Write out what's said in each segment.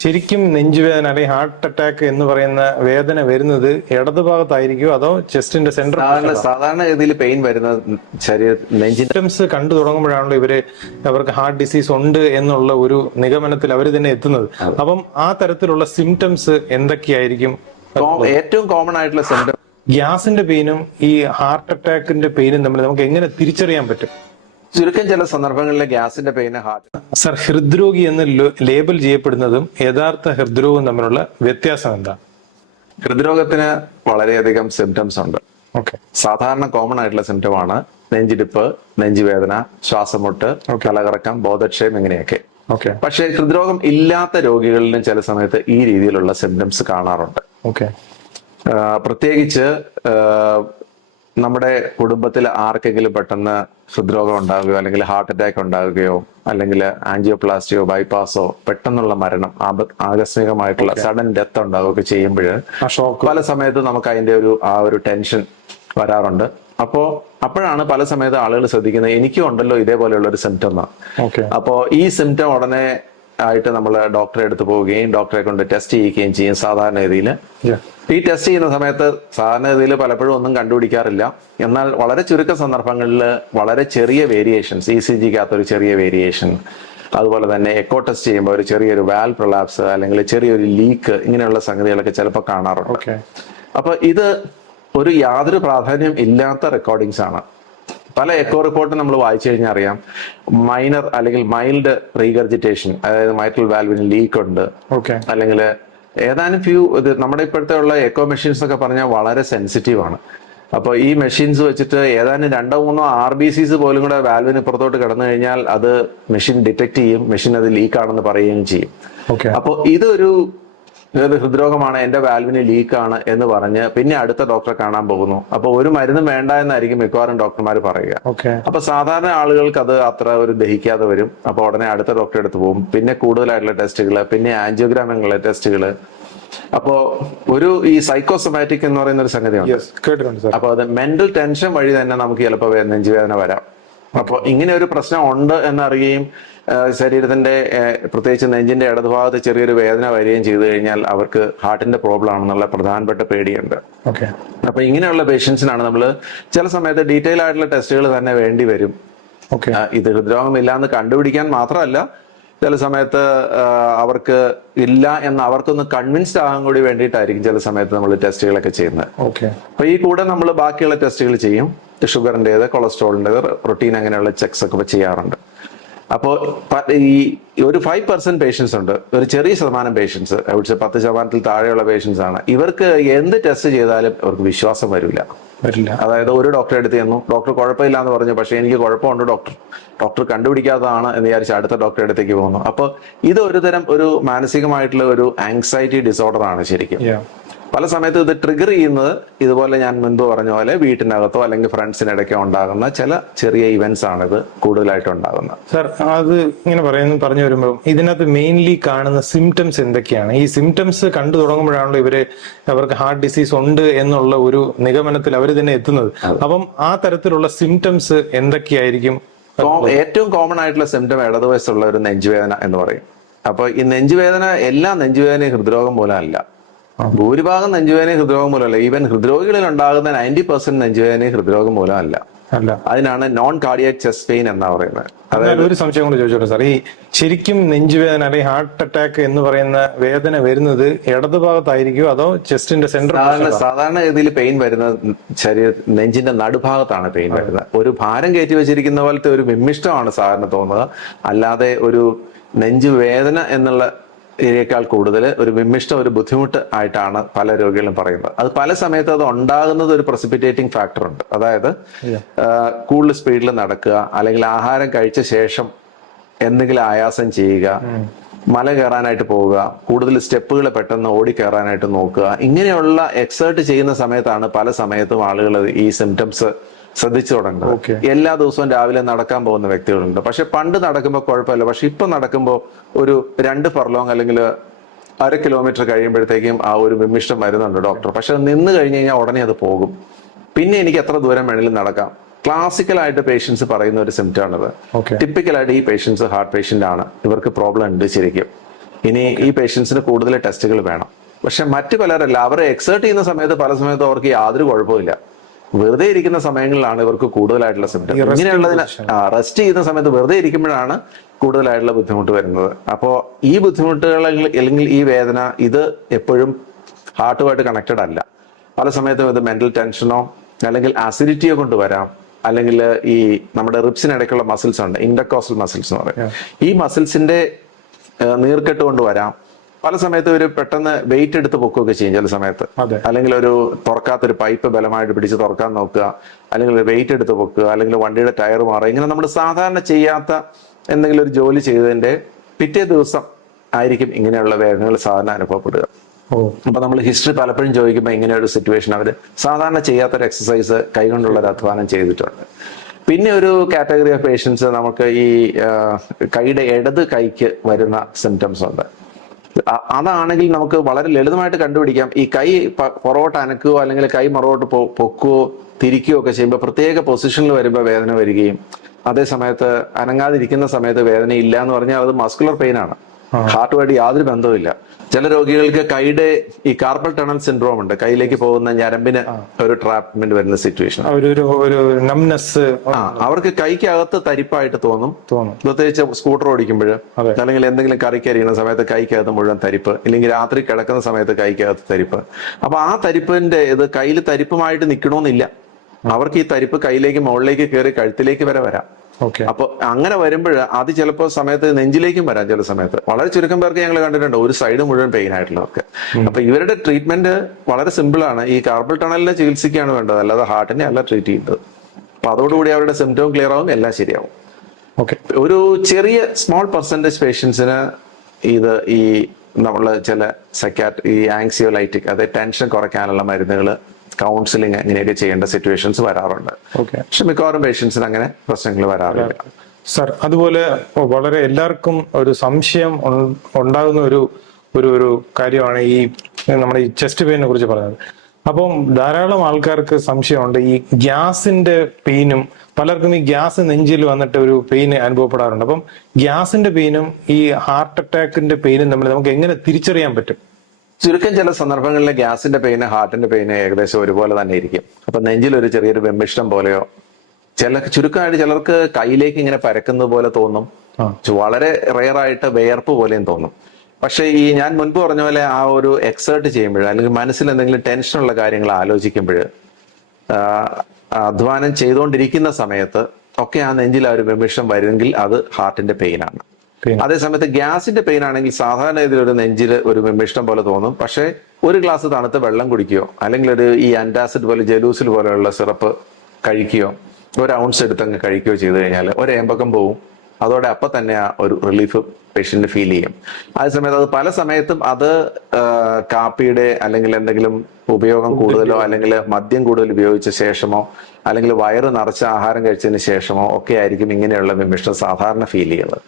ശരിക്കും നെഞ്ചുവേദന അല്ലെങ്കിൽ ഹാർട്ട് അറ്റാക്ക് എന്ന് പറയുന്ന വേദന വരുന്നത് ഇടത് ഭാഗത്തായിരിക്കും അതോ ചെസ്റ്റിന്റെ സെന്റർ സാധാരണ ഗതിയിൽ പെയിൻ നെഞ്ചിന്റെ സിംറ്റംസ് കണ്ടു തുടങ്ങുമ്പോഴാണല്ലോ ഇവർ അവർക്ക് ഹാർട്ട് ഡിസീസ് ഉണ്ട് എന്നുള്ള ഒരു നിഗമനത്തിൽ അവർ തന്നെ എത്തുന്നത്. അപ്പം ആ തരത്തിലുള്ള സിംറ്റംസ് എന്തൊക്കെയായിരിക്കും? ഏറ്റവും കോമൺ ആയിട്ടുള്ള സിംറ്റം ഗ്യാസിന്റെ പെയിനും ഈ ഹാർട്ട് അറ്റാക്കിന്റെ പെയിനും തമ്മിൽ നമുക്ക് എങ്ങനെ തിരിച്ചറിയാൻ പറ്റും? ചുരുക്കം ചില സന്ദർഭങ്ങളിലെ ഗ്യാസിന്റെ പെയിന് ഹാർട്ട്. സർ ഹൃദ്രോഗി എന്ന് ലേബൽ ചെയ്യപ്പെടുന്നതും യഥാർത്ഥ ഹൃദ്രോഗവും തമ്മിലുള്ള വ്യത്യാസം എന്താ? ഹൃദ്രോഗത്തിന് വളരെയധികം സിംറ്റംസ് ഉണ്ട്. ഓക്കെ. സാധാരണ കോമൺ ആയിട്ടുള്ള സിംറ്റം ആണ് നെഞ്ചിടിപ്പ് നെഞ്ചുവേദന ശ്വാസമുട്ട് തലകറക്കം ബോധക്ഷയം ഇങ്ങനെയൊക്കെ. ഓക്കെ. പക്ഷേ ഹൃദ്രോഗം ഇല്ലാത്ത രോഗികളിലും ചില സമയത്ത് ഈ രീതിയിലുള്ള സിംറ്റംസ് കാണാറുണ്ട്. ഓക്കെ. പ്രത്യേകിച്ച് നമ്മുടെ കുടുംബത്തിൽ ആർക്കെങ്കിലും പെട്ടെന്ന് ഹൃദ്രോഗം ഉണ്ടാവുകയോ അല്ലെങ്കിൽ ഹാർട്ട് അറ്റാക്ക് ഉണ്ടാവുകയോ അല്ലെങ്കിൽ ആൻജിയോപ്ലാസ്റ്റിയോ ബൈപ്പാസോ പെട്ടെന്നുള്ള മരണം ആപ- ആകസ്മികമായിട്ടുള്ള സഡൻ ഡെത്ത് ഉണ്ടാവുകയൊക്കെ ചെയ്യുമ്പോൾ പല സമയത്ത് നമുക്ക് അതിന്റെ ഒരു ആ ഒരു ടെൻഷൻ വരാറുണ്ട്. അപ്പോ അപ്പോഴാണ് പല സമയത്ത് ആളുകൾ ശ്രദ്ധിക്കുന്നത് എനിക്കും ഉണ്ടല്ലോ ഇതേപോലെയുള്ള ഒരു സിംറ്റം അപ്പോ ഈ സിംറ്റം ഉടനെ ആയിട്ട് നമ്മൾ ഡോക്ടറെ അടുത്ത് പോവുകയും ഡോക്ടറെ കൊണ്ട് ടെസ്റ്റ് ചെയ്യുകയും ചെയ്യും സാധാരണ രീതിയിൽ ഈ ടെസ്റ്റ് ചെയ്യുന്ന സമയത്ത് സാധാരണ രീതിയിൽ പലപ്പോഴും ഒന്നും കണ്ടുപിടിക്കാറില്ല. എന്നാൽ വളരെ ചുരുക്ക സന്ദർഭങ്ങളിൽ വളരെ ചെറിയ വേരിയേഷൻസ് ഇ സി ജിക്കകത്ത് ഒരു ചെറിയ വേരിയേഷൻ അതുപോലെ തന്നെ എക്കോ ടെസ്റ്റ് ചെയ്യുമ്പോൾ ഒരു ചെറിയൊരു വാൽ പ്രൊലാപ്സ് അല്ലെങ്കിൽ ചെറിയൊരു ലീക്ക് ഇങ്ങനെയുള്ള സംഗതികളൊക്കെ ചിലപ്പോൾ കാണാറുണ്ട്. അപ്പൊ ഇത് ഒരു യാതൊരു പ്രാധാന്യം ഇല്ലാത്ത റെക്കോർഡിങ്സ് ആണ്. പല എക്കോ റിപ്പോർട്ട് നമ്മൾ വായിച്ചു കഴിഞ്ഞാൽ അറിയാം. മൈനർ അല്ലെങ്കിൽ മൈൽഡ് റീഗർജിറ്റേഷൻ അതായത് മൈറ്റൽ വാൽവിന് ലീക്ക് ഉണ്ട്. ഓക്കെ അല്ലെങ്കിൽ ഏതാനും ഫ്യൂ ഇത് നമ്മുടെ ഇപ്പോഴത്തെ ഉള്ള എക്കോ മെഷീൻസ് ഒക്കെ പറഞ്ഞാൽ വളരെ സെൻസിറ്റീവ് ആണ്. അപ്പോൾ ഈ മെഷീൻസ് വെച്ചിട്ട് ഏതാനും രണ്ടോ മൂന്നോ ആർ ബി സിസ് പോലും കൂടെ വാൽവിന് ഇപ്പുറത്തോട്ട് കടന്നു കഴിഞ്ഞാൽ അത് മെഷീൻ ഡിറ്റക്ട് ചെയ്യും മെഷീൻ അത് ലീക്ക് ആണെന്ന് പറയുകയും ചെയ്യും. അപ്പോൾ ഇതൊരു ഇത് ഹൃദ്രോഗമാണ് എന്റെ വാൽവിന് ലീക്കാണ് എന്ന് പറഞ്ഞ് പിന്നെ അടുത്ത ഡോക്ടറെ കാണാൻ പോകുന്നു. അപ്പൊ ഒരു മരുന്നും വേണ്ട എന്നായിരിക്കും മിക്കവാറും ഡോക്ടർമാർ പറയുക. ഓക്കെ. അപ്പൊ സാധാരണ ആളുകൾക്ക് അത് അത്ര ഒരു ദഹിക്കാതെ വരും. അപ്പൊ ഉടനെ അടുത്ത ഡോക്ടറെ അടുത്ത് പോകും. പിന്നെ കൂടുതലായിട്ടുള്ള ടെസ്റ്റുകൾ പിന്നെ ആൻജിയോഗ്രാം എന്നുള്ള ടെസ്റ്റുകൾ. അപ്പോ ഒരു ഈ സൈക്കോസൊമാറ്റിക് എന്ന് പറയുന്ന ഒരു സംഗതിയാണ് അപ്പൊ അത് മെന്റൽ ടെൻഷൻ വഴി തന്നെ നമുക്ക് ചിലപ്പോൾ നെഞ്ചുവേദന വരാം. അപ്പോൾ ഇങ്ങനെ ഒരു പ്രശ്നം ഉണ്ട് എന്നറിയുകയും ശരീരത്തിന്റെ പ്രത്യേകിച്ച് നെഞ്ചിന്റെ ഇടതുഭാഗത്ത് ചെറിയൊരു വേദന വരികയും ചെയ്തു കഴിഞ്ഞാൽ അവർക്ക് ഹാർട്ടിന്റെ പ്രോബ്ലം ആണെന്നുള്ള പ്രധാനപ്പെട്ട പേടിയുണ്ട്. ഓക്കെ. അപ്പൊ ഇങ്ങനെയുള്ള പേഷ്യൻസിനാണ് നമ്മൾ ചില സമയത്ത് ഡീറ്റെയിൽ ആയിട്ടുള്ള ടെസ്റ്റുകൾ തന്നെ വേണ്ടി വരും. ഇത് ഹൃദ്രോഗം ഇല്ലാന്ന് കണ്ടുപിടിക്കാൻ മാത്രമല്ല ചില സമയത്ത് അവർക്ക് ഇല്ല എന്ന് അവർക്കൊന്ന് കൺവിൻസ്ഡ് ആകാൻ കൂടി വേണ്ടിയിട്ടായിരിക്കും ചില സമയത്ത് നമ്മൾ ടെസ്റ്റുകളൊക്കെ ചെയ്യുന്നത്. അപ്പൊ ഈ കൂടെ നമ്മൾ ബാക്കിയുള്ള ടെസ്റ്റുകൾ ചെയ്യും. ഷുഗറിന്റെത് കൊളസ്ട്രോളിന്റെത് പ്രോട്ടീൻ അങ്ങനെയുള്ള ചെക്സ് ഒക്കെ ചെയ്യാറുണ്ട്. അപ്പോൾ ഈ ഒരു ഫൈവ് പെർസെന്റ് പേഷ്യൻസ് ഉണ്ട്. ഒരു ചെറിയ ശതമാനം പേഷ്യൻസ് അവിടുത്തെ പത്ത് ശതമാനത്തിൽ താഴെയുള്ള പേഷ്യൻസ് ആണ്. ഇവർക്ക് എന്ത് ടെസ്റ്റ് ചെയ്താലും അവർക്ക് വിശ്വാസം വരില്ല. വരില്ല. അതായത് ഒരു ഡോക്ടറെ അടുത്ത് ചെന്നു ഡോക്ടർ കുഴപ്പമില്ല എന്ന് പറഞ്ഞു പക്ഷേ എനിക്ക് കുഴപ്പമുണ്ട് ഡോക്ടർ. ഡോക്ടർ കണ്ടുപിടിക്കാത്തതാണ് എന്ന് വിചാരിച്ച് അടുത്ത ഡോക്ടറെ അടുത്തേക്ക് പോകുന്നു. അപ്പോൾ ഇത് ഒരു തരം ഒരു മാനസികമായിട്ടുള്ള ഒരു ആങ്സൈറ്റി ഡിസോർഡർ ആണ് ശരിക്കും. പല സമയത്ത് ഇത് ട്രിഗർ ചെയ്യുന്നത് ഇതുപോലെ ഞാൻ മുൻപ് പറഞ്ഞ പോലെ വീട്ടിനകത്തോ അല്ലെങ്കിൽ ഫ്രണ്ട്സിനിടയ്ക്കോ ഉണ്ടാകുന്ന ചില ചെറിയ ഇവന്റ്സ് ആണ് ഇത് കൂടുതലായിട്ട് ഉണ്ടാകുന്നത്. സർ അത് ഇങ്ങനെ പറയുന്നു പറഞ്ഞു വരുമ്പോൾ ഇതിനകത്ത് മെയിൻലി കാണുന്ന സിംറ്റംസ് എന്തൊക്കെയാണ്? ഈ സിംറ്റംസ് കണ്ടു തുടങ്ങുമ്പോഴാണല്ലോ ഇവർ അവർക്ക് ഹാർട്ട് ഡിസീസ് ഉണ്ട് എന്നുള്ള ഒരു നിഗമനത്തിൽ അവർ തന്നെ എത്തുന്നത്. അപ്പം ആ തരത്തിലുള്ള സിംറ്റംസ് എന്തൊക്കെയായിരിക്കും? ഏറ്റവും കോമൺ ആയിട്ടുള്ള സിംറ്റം ഇടതുവയസ്സുള്ള ഒരു നെഞ്ചുവേദന എന്ന് പറയും. അപ്പൊ ഈ നെഞ്ചുവേദന എല്ലാ നെഞ്ചുവേദനയും ഹൃദ്രോഗം മൂലമല്ല ഭൂരിഭാഗം നെഞ്ചുവേദന ഹൃദ്രോഗം മൂലമല്ല. ഈവൻ ഹൃദ്രോഗികളിൽ ഉണ്ടാകുന്ന നയന്റി പെർസെന്റ് നെഞ്ചുവേദന ഹൃദ്രോഗം മൂലമല്ല. അല്ല. അതിനാണ് നോൺ കാർഡിയക് ചെസ്റ്റ് പെയിൻ എന്നാ പറയുന്നത്. അതായത് ഒരു സംശയം കൂടി ചോദിച്ചോട്ടെ സാർ. ഈ ശരിക്കും നെഞ്ചുവേദന അല്ലെങ്കിൽ ഹാർട്ട് അറ്റാക്ക് എന്ന് പറയുന്ന വേദന വരുന്നത് ഇടത് ഭാഗത്തായിരിക്കും അതോ ചെസ്റ്റിന്റെ സെന്റർ സാധാരണ സാധാരണ ഗതിയിൽ പെയിൻ വരുന്ന ശരീര നെഞ്ചിന്റെ നടുഭാഗത്താണ് പെയിൻ വരുന്നത്. ഒരു ഭാരം കയറ്റി വെച്ചിരിക്കുന്ന പോലത്തെ ഒരു വിമ്മിഷ്ടമാണ് സാധാരണ തോന്നുക അല്ലാതെ ഒരു നെഞ്ചുവേദന എന്നുള്ള ഇതിനേക്കാൾ കൂടുതൽ ഒരു വിമിഷ്ട ഒരു ബുദ്ധിമുട്ട് ആയിട്ടാണ് പല രോഗികളും പറയുന്നത്. അത് പല സമയത്ത് അത് ഉണ്ടാകുന്നത് ഒരു പ്രസിപ്പിറ്റേറ്റിംഗ് ഫാക്ടർ ഉണ്ട്. അതായത് കൂടുതൽ സ്പീഡിൽ നടക്കുക അല്ലെങ്കിൽ ആഹാരം കഴിച്ച ശേഷം എന്തെങ്കിലും ആയാസം ചെയ്യുക മല കയറാനായിട്ട് പോവുക കൂടുതൽ സ്റ്റെപ്പുകൾ പെട്ടെന്ന് ഓടി കയറാനായിട്ട് നോക്കുക ഇങ്ങനെയുള്ള എക്സേർട്ട് ചെയ്യുന്ന സമയത്താണ് പല സമയത്തും ആളുകൾ ഈ സിംറ്റംസ് ശ്രദ്ധിച്ചു തുടങ്ങുന്നത് എല്ലാ ദിവസവും രാവിലെ നടക്കാൻ പോകുന്ന വ്യക്തികളുണ്ട്. പക്ഷെ പണ്ട് നടക്കുമ്പോൾ കുഴപ്പമില്ല. പക്ഷെ ഇപ്പൊ നടക്കുമ്പോൾ ഒരു രണ്ട് ഫർലോങ് അല്ലെങ്കിൽ അര കിലോമീറ്റർ കഴിയുമ്പോഴത്തേക്കും ആ ഒരു വിമിഷ്ടം വരുന്നുണ്ട് ഡോക്ടർ പക്ഷെ നിന്ന് കഴിഞ്ഞ് കഴിഞ്ഞാൽ ഉടനെ അത് പോകും. പിന്നെ എനിക്ക് എത്ര ദൂരം വേണമെങ്കിലും നടക്കാം. ക്ലാസിക്കലായിട്ട് പേഷ്യൻസ് പറയുന്ന ഒരു സിംറ്റം ആണിത് ടിപ്പിക്കലായിട്ട് ഈ പേഷ്യൻസ് ഹാർട്ട് പേഷ്യന്റ് ആണ്. ഇവർക്ക് പ്രോബ്ലം ഉണ്ട് ശരിക്കും. ഇനി ഈ പേഷ്യൻസിന് കൂടുതൽ ടെസ്റ്റുകൾ വേണം. പക്ഷെ മറ്റു പലരല്ല. അവരെ എക്സേർട്ട് ചെയ്യുന്ന സമയത്ത് പല സമയത്തും അവർക്ക് യാതൊരു കുഴപ്പമില്ല വെറുതെ ഇരിക്കുന്ന സമയങ്ങളിലാണ് ഇവർക്ക് കൂടുതലായിട്ടുള്ള സിംറ്റം ഇങ്ങനെയുള്ളതിന് റെസ്റ്റ് ചെയ്യുന്ന സമയത്ത് വെറുതെ ഇരിക്കുമ്പോഴാണ് കൂടുതലായിട്ടുള്ള ബുദ്ധിമുട്ട് വരുന്നത്. അപ്പോൾ ഈ ബുദ്ധിമുട്ടുകൾ അല്ലെങ്കിൽ ഈ വേദന ഇത് എപ്പോഴും ഹാർട്ടുമായിട്ട് കണക്റ്റഡ് അല്ല. പല സമയത്തും ഇത് മെന്റൽ ടെൻഷനോ അല്ലെങ്കിൽ അസിഡിറ്റിയോ കൊണ്ട് വരാം അല്ലെങ്കിൽ ഈ നമ്മുടെ റിപ്സിനിടയ്ക്കുള്ള മസിൽസ് ഉണ്ട്. ഇൻഡക്കോസൽ മസിൽസ് എന്ന് പറയും. ഈ മസിൽസിന്റെ നീർക്കെട്ട് കൊണ്ട് വരാം പല സമയത്ത് ഒരു പെട്ടെന്ന് വെയിറ്റ് എടുത്ത് പൊക്കുകയൊക്കെ ചെയ്യും ചില സമയത്ത്. അല്ലെങ്കിൽ ഒരു തുറക്കാത്തൊരു പൈപ്പ് ബലമായിട്ട് പിടിച്ച് തുറക്കാൻ നോക്കുക അല്ലെങ്കിൽ വെയിറ്റ് എടുത്ത് പൊക്കുക അല്ലെങ്കിൽ വണ്ടിയുടെ ടയർ മാറുക. ഇങ്ങനെ നമ്മൾ സാധാരണ ചെയ്യാത്ത എന്തെങ്കിലും ഒരു ജോലി ചെയ്തതിന്റെ പിറ്റേ ദിവസം ആയിരിക്കും ഇങ്ങനെയുള്ള വേദനകൾ സാധാരണ അനുഭവപ്പെടുക. അപ്പൊ നമ്മൾ ഹിസ്റ്ററി പലപ്പോഴും ചോദിക്കുമ്പോൾ ഇങ്ങനെ ഒരു സിറ്റുവേഷൻ അവർ സാധാരണ ചെയ്യാത്തൊരു എക്സസൈസ് കൈകൊണ്ടുള്ള ഒരു അധ്വാനം ചെയ്തിട്ടുണ്ട്. പിന്നെ ഒരു കാറ്റഗറി ഓഫ് പേഷ്യൻസ് നമുക്ക് ഈ കൈയുടെ ഇടത് കൈക്ക് വരുന്ന സിംറ്റംസ് ഉണ്ട്. അതാണെങ്കിൽ നമുക്ക് വളരെ ലളിതമായിട്ട് കണ്ടുപിടിക്കാം. ഈ കൈ പുറകോട്ട് അനക്കുകയോ അല്ലെങ്കിൽ കൈ മറകോട്ട് പൊക്കുകയോ തിരിക്കുകയോ ഒക്കെ ചെയ്യുമ്പോൾ പ്രത്യേക പൊസിഷനിൽ വരുമ്പോൾ വേദന വരികയും അതേ സമയത്ത് അനങ്ങാതിരിക്കുന്ന സമയത്ത് വേദന ഇല്ല എന്ന് പറഞ്ഞാൽ അത് മസ്കുലർ പെയിൻ ആണ്. ഹാർട്ടുമായിട്ട് യാതൊരു ബന്ധവുമില്ല. ചില രോഗികൾക്ക് കൈയുടെ ഈ കാർബൽ ടണൽ സിൻഡ്രോം ഉണ്ട്. കൈയിലേക്ക് പോകുന്ന ഞരമ്പിന് ഒരു ട്രാപ്മെന്റ് വരുന്ന സിറ്റുവേഷൻ നംനെസ് ആ അവർക്ക് കൈക്കകത്ത് തരിപ്പായിട്ട് തോന്നും. പ്രത്യേകിച്ച് സ്കൂട്ടർ ഓടിക്കുമ്പോൾ അല്ലെങ്കിൽ എന്തെങ്കിലും കറിക്ക് അരിയുന്ന സമയത്ത് കൈക്കകത്ത് മുഴുവൻ തരിപ്പ് ഇല്ലെങ്കിൽ രാത്രി കിടക്കുന്ന സമയത്ത് കൈക്കകത്ത് തരിപ്പ്. അപ്പൊ ആ തരിപ്പിന്റെ ഇത് കയ്യിൽ തരിപ്പുമായിട്ട് നിൽക്കണമെന്നില്ല അവർക്ക് ഈ തരിപ്പ് കയ്യിലേക്ക് മുകളിലേക്ക് കയറി കഴുത്തിലേക്ക് വരെ വരാം. അപ്പൊ അങ്ങനെ വരുമ്പോൾ അത് ചിലപ്പോൾ സമയത്ത് നെഞ്ചിലേക്കും വരാം ചില സമയത്ത്. വളരെ ചുരുക്കം പേർക്ക് ഞങ്ങൾ കണ്ടിട്ടുണ്ട്. ഒരു സൈഡ് മുഴുവൻ പെയിൻ ആയിട്ടുള്ളവർക്ക്. അപ്പൊ ഇവരുടെ ട്രീറ്റ്മെന്റ് വളരെ സിമ്പിൾ ആണ്. ഈ കാർബൽ ടണലിനെ ചികിത്സിക്കുകയാണ് വേണ്ടത്. അല്ലാതെ ഹാർട്ടിനെ അല്ല ട്രീറ്റ് ചെയ്യുന്നത്. അപ്പൊ അതോടുകൂടി അവരുടെ സിംറ്റവും ക്ലിയർ ആവും എല്ലാം ശരിയാവും. ഓക്കെ ഒരു ചെറിയ സ്മോൾ പെർസെന്റേജ് പേഷ്യൻസിന് ഇത് ഈ നമ്മൾ ചില സെക്കാറ്റ് ഈ ആങ്സിയോലൈറ്റിക് അതായത് ടെൻഷൻ കുറയ്ക്കാനുള്ള മരുന്നുകൾ കൗൺസിലിംഗ് അങ്ങനെയൊക്കെ ചെയ്യേണ്ട സിറ്റുവേഷൻസ് വരാറുണ്ട്. പക്ഷെ മിക്കവാറും പേഷ്യൻസിന് അങ്ങനെ പ്രശ്നങ്ങൾ വരാറില്ല. സർ അതുപോലെ വളരെ എല്ലാവർക്കും ഒരു സംശയം ഉണ്ടാകുന്ന ഒരു ഒരു ഒരു കാര്യമാണ് ഈ നമ്മുടെ ഈ ചെസ്റ്റ് പെയിനെ കുറിച്ച് പറയുന്നത് അപ്പം ധാരാളം ആൾക്കാർക്ക് സംശയമുണ്ട്. ഈ ഗ്യാസിന്റെ പെയിനും പലർക്കും ഈ ഗ്യാസ് നെഞ്ചിൽ വന്നിട്ട് ഒരു പെയിൻ അനുഭവപ്പെടാറുണ്ട്. അപ്പം ഗ്യാസിന്റെ പെയിനും ഈ ഹാർട്ട് അറ്റാക്കിന്റെ പെയിനും തമ്മിൽ നമുക്ക് എങ്ങനെ തിരിച്ചറിയാൻ പറ്റും? ചുരുക്കം ചില സന്ദർഭങ്ങളിൽ ഗ്യാസിന്റെ പെയിന് ഹാർട്ടിന്റെ പെയിന് ഏകദേശം ഒരുപോലെ തന്നെ ഇരിക്കും അപ്പൊ നെഞ്ചിൽ ഒരു ചെറിയൊരു വെമ്മിഷ്ടം പോലെയോ ചില ചുരുക്കമായിട്ട് ചിലർക്ക് കയ്യിലേക്ക് ഇങ്ങനെ പരക്കുന്നത് പോലെ തോന്നും. വളരെ റെയർ ആയിട്ട് വേർപ്പ് പോലെയും തോന്നും പക്ഷെ ഈ ഞാൻ മുൻപ് പറഞ്ഞ പോലെ ആ ഒരു എക്സേർട്ട് ചെയ്യുമ്പോൾ അല്ലെങ്കിൽ മനസ്സിൽ എന്തെങ്കിലും ടെൻഷനുള്ള കാര്യങ്ങൾ ആലോചിക്കുമ്പോൾ അധ്വാനം ചെയ്തുകൊണ്ടിരിക്കുന്ന സമയത്ത് ഒക്കെ ആ നെഞ്ചിൽ ആ ഒരു വിമിഷം വരുമെങ്കിൽ അത് ഹാർട്ടിന്റെ പെയിനാണ്. അതേസമയത്ത് ഗ്യാസിന്റെ പെയിൻ ആണെങ്കിൽ സാധാരണ ഇതിൽ ഒരു നെഞ്ചിൽ ഒരു വിമിഷ്ടം പോലെ തോന്നും. പക്ഷേ ഒരു ഗ്ലാസ് തണുത്ത വെള്ളം കുടിക്കുകയോ അല്ലെങ്കിൽ ഒരു ഈ ആന്റാസിഡ് പോലെ ജലൂസിൽ പോലെയുള്ള സിറപ്പ് കഴിക്കുകയോ ഒരു ഔൺസ് എടുത്തങ്ങ് കഴിക്കുകയോ ചെയ്തു കഴിഞ്ഞാൽ ഒരു ഏമ്പക്കം പോവും. അതോടെ അപ്പൊ തന്നെ ആ ഒരു റിലീഫ് പേഷ്യന്റ് ഫീൽ ചെയ്യും. അതേസമയത്ത് അത് പല സമയത്തും അത് കാപ്പിയുടെ അല്ലെങ്കിൽ എന്തെങ്കിലും ഉപയോഗം കൂടുതലോ അല്ലെങ്കിൽ മദ്യം കൂടുതൽ ഉപയോഗിച്ച ശേഷമോ അല്ലെങ്കിൽ വയറ് നിറച്ച ആഹാരം കഴിച്ചതിന് ശേഷമോ ഒക്കെ ആയിരിക്കും ഇങ്ങനെയുള്ള വിമിഷ്ടം സാധാരണ ഫീൽ ചെയ്യുന്നത്.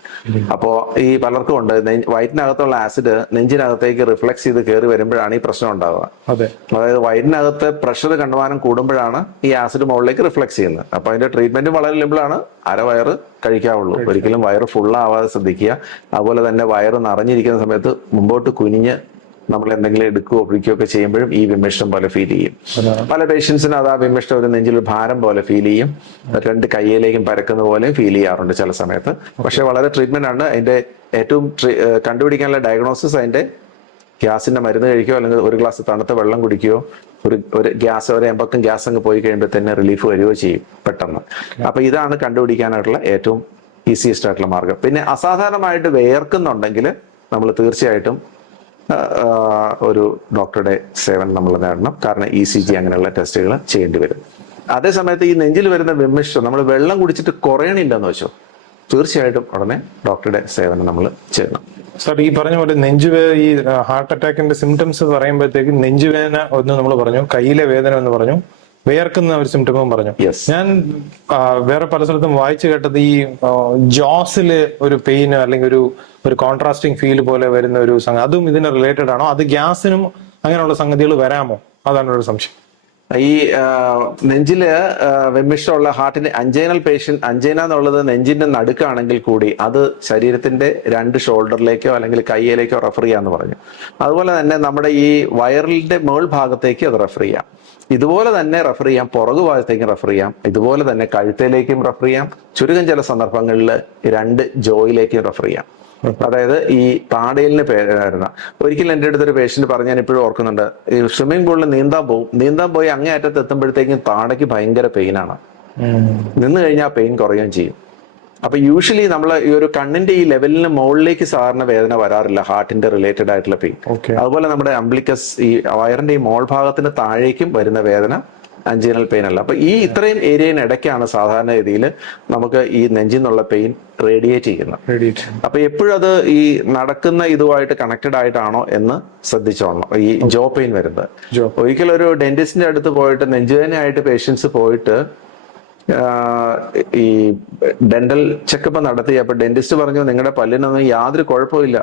അപ്പോ ഈ പലർക്കും ഉണ്ട്. വയറ്റിനകത്തുള്ള ആസിഡ് നെഞ്ചിനകത്തേക്ക് റിഫ്ലക്സ് ചെയ്ത് കയറി വരുമ്പോഴാണ് ഈ പ്രശ്നം ഉണ്ടാവുക. അതായത് വയറ്റിനകത്ത് പ്രഷർ കണ്ടുമാനം കൂടുമ്പോഴാണ് ഈ ആസിഡ് മുകളിലേക്ക് റിഫ്ലക്സ് ചെയ്യുന്നത്. അപ്പൊ അതിന്റെ ട്രീറ്റ്മെന്റ് വളരെ ലിമ്പിളാണ് അരവയറ് കഴിക്കാവുള്ളൂ. ഒരിക്കലും വയറ് ഫുള്ളാവാതെ ആവാതെ ശ്രദ്ധിക്കുക. അതുപോലെ തന്നെ വയറ് നിറഞ്ഞിരിക്കുന്ന സമയത്ത് മുമ്പോട്ട് കുനിഞ്ഞ് നമ്മൾ എന്തെങ്കിലും എടുക്കുകയോ പിടിക്കുകയോ ഒക്കെ ചെയ്യുമ്പോഴും ഈ വിമിഷ്ടം പോലെ ഫീൽ ചെയ്യും. പല പേഷ്യൻസിനും അത് ആ വിമിഷ്ടം ഒരു നെഞ്ചിൽ ഒരു ഭാരം പോലെ ഫീൽ ചെയ്യും. രണ്ട് കയ്യിലേക്കും പരക്കുന്ന പോലെ ഫീൽ ചെയ്യാറുണ്ട് ചില സമയത്ത്. പക്ഷെ വളരെ ട്രീറ്റ്മെന്റ് ആണ്. അതിന്റെ ഏറ്റവും കണ്ടുപിടിക്കാനുള്ള ഡയഗ്നോസിസ് അതിന്റെ ഗ്യാസിന്റെ മരുന്ന് കഴിക്കുകയോ അല്ലെങ്കിൽ ഒരു ഗ്ലാസ് തണുത്ത വെള്ളം കുടിക്കുകയോ ഒരു ഒരു ഗ്യാസ് ഒരു എമ്പക്കം ഗ്യാസ് അങ്ങ് പോയി കഴിയുമ്പോൾ തന്നെ റിലീഫ് വരികയോ ചെയ്യും പെട്ടെന്ന്. അപ്പൊ ഇതാണ് കണ്ടുപിടിക്കാനായിട്ടുള്ള ഏറ്റവും ഈസിയസ്റ്റ് ആയിട്ടുള്ള മാർഗം. പിന്നെ അസാധാരണമായിട്ട് വേർക്കുന്നുണ്ടെങ്കിൽ നമ്മൾ തീർച്ചയായിട്ടും ഒരു ഡോക്ടറുടെ സേവനം നമ്മൾ നേടണം. കാരണം ഇ സി ജി അങ്ങനെയുള്ള ടെസ്റ്റുകൾ ചെയ്യേണ്ടി വരും. അതേസമയത്ത് ഈ നെഞ്ചിൽ വരുന്ന വിമിഷ്ടം നമ്മൾ വെള്ളം കുടിച്ചിട്ട് കുറയണില്ലെന്ന് വെച്ചോ തീർച്ചയായിട്ടും ഉടനെ ഡോക്ടറുടെ സേവനം നമ്മൾ ചെയ്യണം. സാർ ഈ പറഞ്ഞ പോലെ നെഞ്ചുവേ ഈ ഹാർട്ട് അറ്റാക്കിന്റെ സിംറ്റംസ് പറയുമ്പോഴത്തേക്ക് നെഞ്ചുവേദന ഒന്ന് നമ്മൾ പറഞ്ഞു കയ്യിലെ വേദന എന്ന് പറഞ്ഞു വേർക്കുന്ന ഒരു സിംറ്റമും പറഞ്ഞു. ഞാൻ വേറെ പല സ്ഥലത്തും വായിച്ചു കേട്ടത് ഈ ജോസിൽ ഒരു പെയിൻ അല്ലെങ്കിൽ ഒരു ഒരു കോൺട്രാസ്റ്റിംഗ് ഫീൽ പോലെ വരുന്ന ഒരു സംഗതി. അതും ഇതിന് റിലേറ്റഡ് ആണോ? അത് ഗ്യാസിനും അങ്ങനെയുള്ള സംഗതികൾ വരാമോ? അതാണ് ഒരു സംശയം. ഈ നെഞ്ചിൽ ആ, ഹാർട്ടിന് അഞ്ചേനൽ അഞ്ചേന അഞ്ചൈന എന്നുള്ളത് നെഞ്ചിന്റെ നടുക്കാണെങ്കിൽ കൂടി അത് ശരീരത്തിന്റെ രണ്ട് ഷോൾഡറിലേക്കോ അല്ലെങ്കിൽ കയ്യിലേക്കോ റെഫർ ചെയ്യാന്ന് പറഞ്ഞു. അതുപോലെ തന്നെ നമ്മുടെ ഈ വയറിന്റെ മേൾ ഭാഗത്തേക്ക് അത് റെഫർ ചെയ്യാം. ഇതുപോലെ തന്നെ റെഫർ ചെയ്യാം. പുറകു ഭാഗത്തേക്കും റെഫർ ചെയ്യാം. ഇതുപോലെ തന്നെ കഴുത്തേലേക്കും റെഫർ ചെയ്യാം. ചുരുക്കം ചില സന്ദർഭങ്ങളിൽ രണ്ട് ജോയിലേക്കും റെഫർ ചെയ്യാം. അതായത് ഈ പാടയിലിന് പേരായിരുന്ന ഒരിക്കലും എന്റെ അടുത്തൊരു പേഷ്യന്റ് പറഞ്ഞ് ഞാൻ ഇപ്പോഴും ഓർക്കുന്നുണ്ട്. ഈ സ്വിമ്മിംഗ് പൂളിൽ നീന്താൻ പോകും നീന്താൻ പോയി അങ്ങേ അറ്റത്ത് എത്തുമ്പോഴത്തേക്കും താടയ്ക്ക് ഭയങ്കര പെയിനാണ് നിന്ന് കഴിഞ്ഞാൽ പെയിൻ കുറയുകയും ചെയ്യും. അപ്പൊ യൂഷ്വലി നമ്മൾ ഈ ഒരു കണ്ണിന്റെ ഈ ലെവലിന് മുകളിലേക്ക് സാധാരണ വേദന വരാറില്ല. ഹാർട്ടിന്റെ റിലേറ്റഡ് ആയിട്ടുള്ള പെയിൻ അതുപോലെ നമ്മുടെ അംബ്ലിക്കസ് ഈ വയറിന്റെ ഈ മോൾ ഭാഗത്തിന് താഴേക്കും വരുന്ന വേദന അഞ്ചിനൽ പെയിൻ അല്ല. അപ്പൊ ഈ ഇത്രയും ഏരിയയിൽ ഇടയ്ക്കാണ് സാധാരണ രീതിയിൽ നമുക്ക് ഈ നെഞ്ചിൽ നിന്നുള്ള പെയിൻ റേഡിയേറ്റ് ചെയ്യുന്നത്. അപ്പൊ എപ്പോഴത് അത് ഈ നടക്കുന്ന ഇതുമായിട്ട് കണക്റ്റഡ് ആയിട്ടാണോ എന്ന് ശ്രദ്ധിച്ചോളണം ഈ ജോ പെയിൻ വരുന്നത്. ഒരിക്കലും ഒരു ഡെന്റിസ്റ്റിന്റെ അടുത്ത് പോയിട്ട് നെഞ്ചുവേദനയായിട്ട് പേഷ്യൻസ് പോയിട്ട് ഈ ഡെന്റൽ ചെക്കപ്പ് നടത്തി. അപ്പൊ ഡെന്റിസ്റ്റ് പറഞ്ഞു നിങ്ങളുടെ പല്ലിനൊന്നും യാതൊരു കുഴപ്പമില്ല.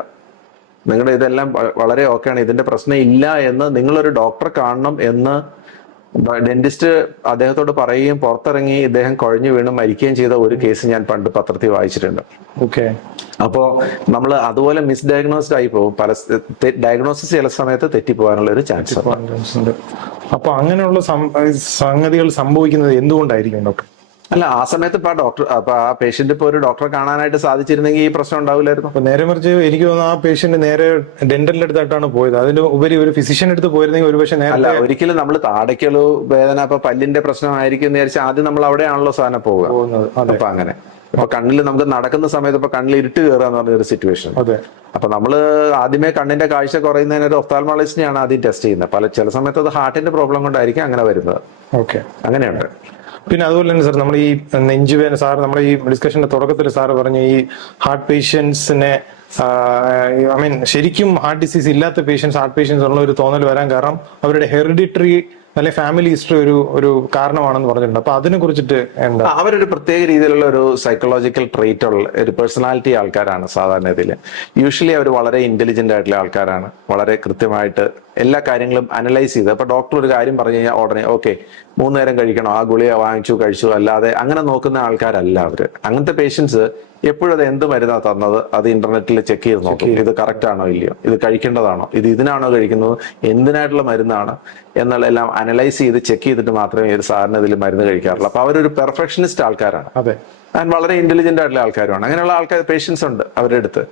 നിങ്ങളുടെ ഇതെല്ലാം വളരെ ഓക്കെയാണ് ഇതിന്റെ പ്രശ്നം ഇല്ല എന്ന് നിങ്ങളൊരു ഡോക്ടറെ കാണണം എന്ന് ഡെന്റിസ്റ്റ് അദ്ദേഹത്തോട് പറയുകയും പുറത്തിറങ്ങി ഇദ്ദേഹം കുഴഞ്ഞു വീണ് മരിക്കുകയും ചെയ്ത ഒരു കേസ് ഞാൻ പണ്ട് പത്രത്തിൽ വായിച്ചിട്ടുണ്ട്. ഓക്കെ അപ്പോ നമ്മൾ അതുപോലെ മിസ് ഡയഗ്നോസ്ഡ് ആയി പോകും. പല ഡയഗ്നോസിസ് ചില സമയത്ത് തെറ്റിപ്പോകാനുള്ള ഒരു ചാൻസ് ഉണ്ട്. അപ്പൊ അങ്ങനെയുള്ള സംഗതികൾ സംഭവിക്കുന്നത് എന്തുകൊണ്ടായിരിക്കും ഡോക്ടർ അല്ല ആ സമയത്ത് ഇപ്പൊ ഡോക്ടർ അപ്പൊ ആ പേഷ്യന്റ് ഇപ്പൊ ഒരു ഡോക്ടറെ കാണാനായിട്ട് സാധിച്ചിരുന്നെങ്കിൽ ഈ പ്രശ്നം ഉണ്ടാവില്ലായിരുന്നു? അപ്പൊ നേരെ മറിച്ച് എനിക്ക് തോന്നുന്നു ആ പേഷ്യന്റ് നേരെ ഡെന്റലിന്റെ അടുത്തായിട്ടാണ് പോയത്. അതിന് ഉപരി ഒരു ഫിസിഷ്യൻ എടുത്ത് പോയിരുന്നെങ്കിൽ ഒരുപക്ഷെ അല്ല ഒരിക്കലും നമ്മൾ താടയ്ക്കലോ വേദന ഇപ്പൊ പല്ലിന്റെ പ്രശ്നമായിരിക്കും എന്ന് ആദ്യം നമ്മൾ അവിടെയാണല്ലോ സാധനം പോവുക. അപ്പൊ അങ്ങനെ. ഇപ്പൊ കണ്ണിൽ നമുക്ക് നടക്കുന്ന സമയത്ത് ഇപ്പൊ കണ്ണിൽ ഇരുട്ട് കയറുക എന്ന് പറഞ്ഞ ഒരു സിറ്റുവേഷൻ അതെ. അപ്പൊ നമ്മൾ ആദ്യമേ കണ്ണിന്റെ കാഴ്ച കുറയുന്നതിന് ഒരു ഒഫ്താൽമോളജിസ്റ്റിനെയാണ് ആദ്യം ടെസ്റ്റ് ചെയ്യുന്നത്. പല ചില സമയത്ത് അത് ഹാർട്ടിന്റെ പ്രോബ്ലം കൊണ്ടായിരിക്കും അങ്ങനെ വരുന്നത്. ഓക്കെ അങ്ങനെയുണ്ട്. പിന്നെ അതുപോലെ തന്നെ സാർ നമ്മൾ ഈ നെഞ്ചുവേദന സാർ നമ്മുടെ ഈ ഡിസ്കഷന്റെ തുടക്കത്തിൽ സാർ പറഞ്ഞു ഈ ഹാർട്ട് പേഷ്യൻസിനെ ഐ മീൻ ശരിക്കും ഹാർട്ട് ഡിസീസ് ഇല്ലാത്ത പേഷ്യൻസ് ഹാർട്ട് പേഷ്യൻസ് ഉള്ള ഒരു തോന്നൽ വരാൻ കാരണം അവരുടെ ഹെറിഡിറ്ററി അല്ലെ ഫാമിലി ഹിസ്റ്ററി ഒരു ഒരു കാരണമാണെന്ന് പറഞ്ഞിട്ടുണ്ട്. അപ്പൊ അതിനെ കുറിച്ചിട്ട് എന്താ? അവരൊരു പ്രത്യേക രീതിയിലുള്ള ഒരു സൈക്കോളജിക്കൽ ട്രീറ്റ് ഉള്ള ഒരു പേഴ്സണാലിറ്റി ആൾക്കാരാണ് സാധാരണ ഇതിൽ യൂഷ്വലി അവർ വളരെ ഇന്റലിജന്റ് ആയിട്ടുള്ള ആൾക്കാരാണ്. വളരെ കൃത്യമായിട്ട് എല്ലാ കാര്യങ്ങളും അനലൈസ് ചെയ്ത്. അപ്പൊ ഡോക്ടർ ഒരു കാര്യം പറഞ്ഞു കഴിഞ്ഞാൽ ഉടനെ ഓക്കെ മൂന്ന് നേരം കഴിക്കണോ. ആ ഗുളിക വാങ്ങിച്ചു കഴിച്ചു അല്ലാതെ അങ്ങനെ നോക്കുന്ന ആൾക്കാരല്ല അവർ. അങ്ങനത്തെ പേഷ്യൻസ് എപ്പോഴും അത് എന്ത് മരുന്നാ തന്നത്? അത് ഇന്റർനെറ്റിൽ ചെക്ക് ചെയ്ത് നോക്കും. ഇത് കറക്റ്റ് ആണോ ഇല്ലയോ? ഇത് കഴിക്കേണ്ടതാണോ? ഇത് ഇതിനാണോ കഴിക്കുന്നത്? എന്തിനായിട്ടുള്ള മരുന്നാണ്? എന്നുള്ള എല്ലാം അനലൈസ് ചെയ്ത് ചെക്ക് ചെയ്തിട്ട് മാത്രമേ ഒരു സാറിന് ഇതിൽ മരുന്ന് കഴിക്കാറുള്ളൂ. അപ്പൊ അവരൊരു പെർഫെക്ഷനിസ്റ്റ് ആൾക്കാരാണ്. അതെ. ആൻഡ് വളരെ ഇന്റലിജന്റ് ആയിട്ടുള്ള ആൾക്കാരുമാണ്. അങ്ങനെയുള്ള ആൾക്കാർ പേഷ്യൻസ് ഉണ്ട് അവരുടെ അടുത്ത്.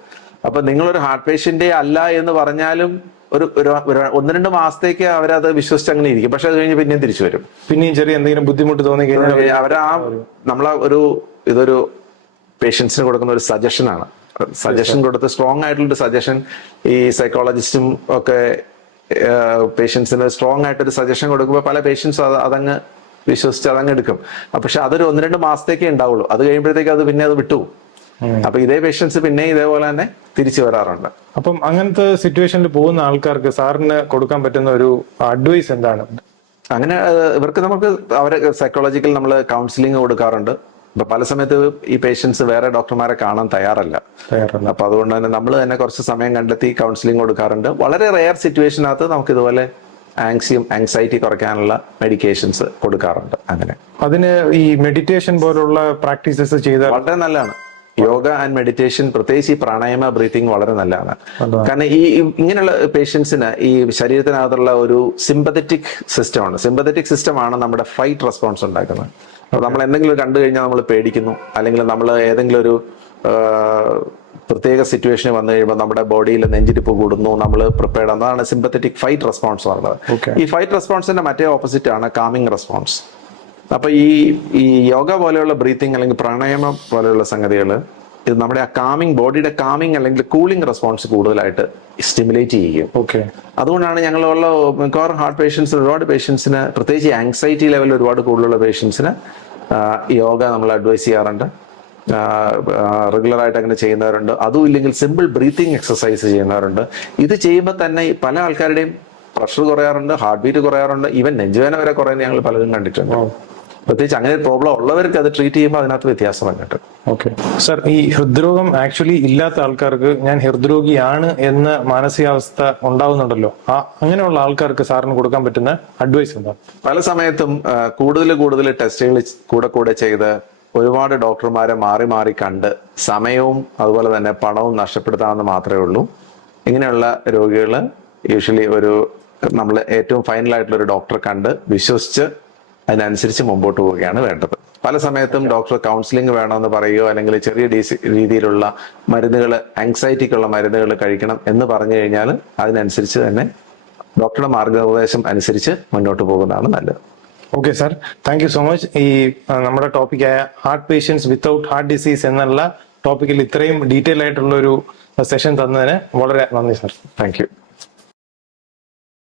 അപ്പൊ നിങ്ങളൊരു ഹാർട്ട് പേഷ്യന്റെ അല്ല എന്ന് പറഞ്ഞാലും ഒരു ഒരു ഒന്ന് രണ്ട് മാസത്തേക്ക് അവരത് വിശ്വസിച്ച് അങ്ങനെ ഇരിക്കും. പക്ഷെ അത് കഴിഞ്ഞ് പിന്നെയും തിരിച്ചു വരും. പിന്നെയും ചെറിയ എന്തെങ്കിലും ബുദ്ധിമുട്ട് തോന്നി കഴിഞ്ഞാൽ അവരാ നമ്മളെ ഒരു ഇതൊരു പേഷ്യൻസിന് കൊടുക്കുന്ന ഒരു സജഷൻ ആണ് സജഷൻ കൊടുത്ത് സ്ട്രോങ് ആയിട്ടുള്ള ഒരു സജഷൻ ഈ സൈക്കോളജിസ്റ്റും ഒക്കെ പേഷ്യൻസിന് സ്ട്രോങ് ആയിട്ടൊരു സജഷൻ കൊടുക്കുമ്പോൾ പല പേഷ്യൻസും അത് അതങ്ങ് വിശ്വസിച്ച് അതങ്ങ് എടുക്കും. പക്ഷെ അതൊരു ഒന്ന് രണ്ട് മാസത്തേക്കേ ഉണ്ടാവുള്ളൂ. അത് കഴിയുമ്പോഴത്തേക്ക് അത് പിന്നെ അത് വിട്ടുപോകും. അപ്പൊ ഇതേ പേഷ്യൻസ് പിന്നെ ഇതേപോലെ തന്നെ തിരിച്ചു വരാറുണ്ട്. അപ്പം അങ്ങനത്തെ സിറ്റുവേഷനിൽ പോകുന്ന ആൾക്കാർക്ക് സാറിന് കൊടുക്കാൻ പറ്റുന്ന ഒരു അഡ്വൈസ് എന്താണ്? അങ്ങനെ ഇവർക്ക് നമുക്ക് അവരെ സൈക്കോളജിക്കൽ നമ്മൾ കൗൺസിലിംഗ് കൊടുക്കാറുണ്ട്. ഇപ്പൊ പല സമയത്ത് ഈ പേഷ്യൻസ് വേറെ ഡോക്ടർമാരെ കാണാൻ തയ്യാറല്ല. അപ്പൊ അതുകൊണ്ട് തന്നെ നമ്മൾ തന്നെ കുറച്ച് സമയം കണ്ടെത്തി കൗൺസിലിംഗ് കൊടുക്കാറുണ്ട്. വളരെ റെയർ സിറ്റുവേഷനകത്ത് നമുക്ക് ഇതുപോലെ ആങ്സിയും ആങ്സൈറ്റി കുറയ്ക്കാനുള്ള മെഡിക്കേഷൻസ് കൊടുക്കാറുണ്ട് അങ്ങനെ. അതിന് ഈ മെഡിറ്റേഷൻ പോലുള്ള പ്രാക്ടീസസ് ചെയ്താൽ വളരെ നല്ലതാണ്. യോഗ ആൻഡ് മെഡിറ്റേഷൻ പ്രത്യേകിച്ച് ഈ പ്രാണായാമ ബ്രീത്തിങ് വളരെ നല്ലതാണ്. കാരണം ഈ ഇങ്ങനെയുള്ള പേഷ്യൻസിന് ഈ ശരീരത്തിനകത്തുള്ള ഒരു സിമ്പത്തറ്റിക് സിസ്റ്റമാണ് സിമ്പത്തറ്റിക് സിസ്റ്റമാണ് നമ്മുടെ ഫൈറ്റ് റെസ്പോൺസ് ഉണ്ടാക്കുന്നത്. അപ്പൊ നമ്മൾ എന്തെങ്കിലും കണ്ടു കഴിഞ്ഞാൽ നമ്മൾ പേടിക്കുന്നു. അല്ലെങ്കിൽ നമ്മൾ ഏതെങ്കിലും ഒരു പ്രത്യേക സിറ്റുവേഷൻ വന്നു കഴിയുമ്പോൾ നമ്മുടെ ബോഡിയിൽ നെഞ്ചിരിപ്പ് കൂടുന്നു. നമ്മൾ പ്രിപ്പയർഡ് അതാണ് സിമ്പത്തറ്റിക് ഫൈറ്റ് റെസ്പോൺസ് പറയുന്നത്. Okay. ഈ ഫൈറ്റ് റെസ്പോൺസിന്റെ മറ്റേ ഓപ്പോസിറ്റ് ആണ് കാമിംഗ് റെസ്പോൺസ് അപ്പൊ ഈ ഈ യോഗ പോലെയുള്ള ബ്രീത്തിങ് അല്ലെങ്കിൽ പ്രാണായാമം പോലെയുള്ള സംഗതികൾ ഇത് നമ്മുടെ ആ കാമിങ് ബോഡിയുടെ കാമിങ് അല്ലെങ്കിൽ കൂളിംഗ് റെസ്പോൺസ് കൂടുതലായിട്ട് സ്റ്റിമുലേറ്റ് ചെയ്യും ഓക്കെ അതുകൊണ്ടാണ് ഞങ്ങളുള്ള മിക്കവാറും ഹാർട്ട് പേഷ്യൻസ് ഒരുപാട് പേഷ്യൻസിന് പ്രത്യേകിച്ച് ആങ്സൈറ്റി ലെവലിൽ ഒരുപാട് കൂടുതലുള്ള പേഷ്യൻസിന് യോഗ നമ്മൾ അഡ്വൈസ് ചെയ്യാറുണ്ട്. റെഗുലർ ആയിട്ട് അങ്ങനെ ചെയ്യുന്നവരുണ്ട്. അതും ഇല്ലെങ്കിൽ സിമ്പിൾ ബ്രീത്തിങ് എക്സസൈസ് ചെയ്യുന്നവരുണ്ട്. ഇത് ചെയ്യുമ്പോൾ തന്നെ പല ആൾക്കാരുടെയും പ്രഷർ കുറയാറുണ്ട് ഹാർട്ട് ബീറ്റ് കുറയാറുണ്ട് ഈവൻ നെഞ്ചുവേന വരെ കുറയുന്നത് ഞങ്ങൾ പലരും കണ്ടിട്ടുണ്ട്. പ്രത്യേകിച്ച് അങ്ങനെ ഒരു പ്രോബ്ലം ഉള്ളവർക്ക് അത് ട്രീറ്റ് ചെയ്യുമ്പോൾ അതിനകത്ത് വ്യത്യാസം വന്നിട്ട്. ഓക്കെ സർ ഈ ഹൃദ്രോഗം ആക്ച്വലി ഇല്ലാത്ത ആൾക്കാർക്ക് ഞാൻ ഹൃദ്രോഗിയാണ് എന്ന മാനസികാവസ്ഥ ഉണ്ടാവുന്നുണ്ടല്ലോ. ആ അങ്ങനെയുള്ള ആൾക്കാർക്ക് സാറിന് കൊടുക്കാൻ പറ്റുന്ന അഡ്വൈസ് എന്താ പല സമയത്തും കൂടുതൽ കൂടുതൽ ടെസ്റ്റുകൾ കൂടെ കൂടെ ചെയ്ത് ഒരുപാട് ഡോക്ടർമാരെ മാറി മാറി കണ്ട് സമയവും അതുപോലെ തന്നെ പണവും നഷ്ടപ്പെടുത്താമെന്ന് മാത്രമേ ഉള്ളൂ. ഇങ്ങനെയുള്ള രോഗികൾ യൂഷ്വലി ഒരു നമ്മൾ ഏറ്റവും ഫൈനൽ ആയിട്ടുള്ള ഒരു ഡോക്ടറെ കണ്ട് വിശ്വസിച്ച് അതിനനുസരിച്ച് മുമ്പോട്ട് പോവുകയാണ് വേണ്ടത്. പല സമയത്തും ഡോക്ടർ കൗൺസിലിംഗ് വേണമെന്ന് പറയുകയോ അല്ലെങ്കിൽ ചെറിയ രീതിയിലുള്ള മരുന്നുകൾ ആങ്സൈറ്റിക്കുള്ള മരുന്നുകൾ കഴിക്കണം എന്ന് പറഞ്ഞു കഴിഞ്ഞാൽ അതിനനുസരിച്ച് തന്നെ ഡോക്ടറുടെ മാർഗനിർദ്ദേശം അനുസരിച്ച് മുന്നോട്ട് പോകുന്നതാണ് നല്ലത്. Okay sir thank you so much ഈ നമ്മുടെ ടോപ്പിക്കായ heart patients without heart disease എന്നുള്ള ടോപ്പിക്കിൽ ഇത്രയും ഡീറ്റെയിൽ ആയിട്ടുള്ള ഒരു സെഷൻ തന്നതിന് വളരെ നന്ദി സാർ താങ്ക് യു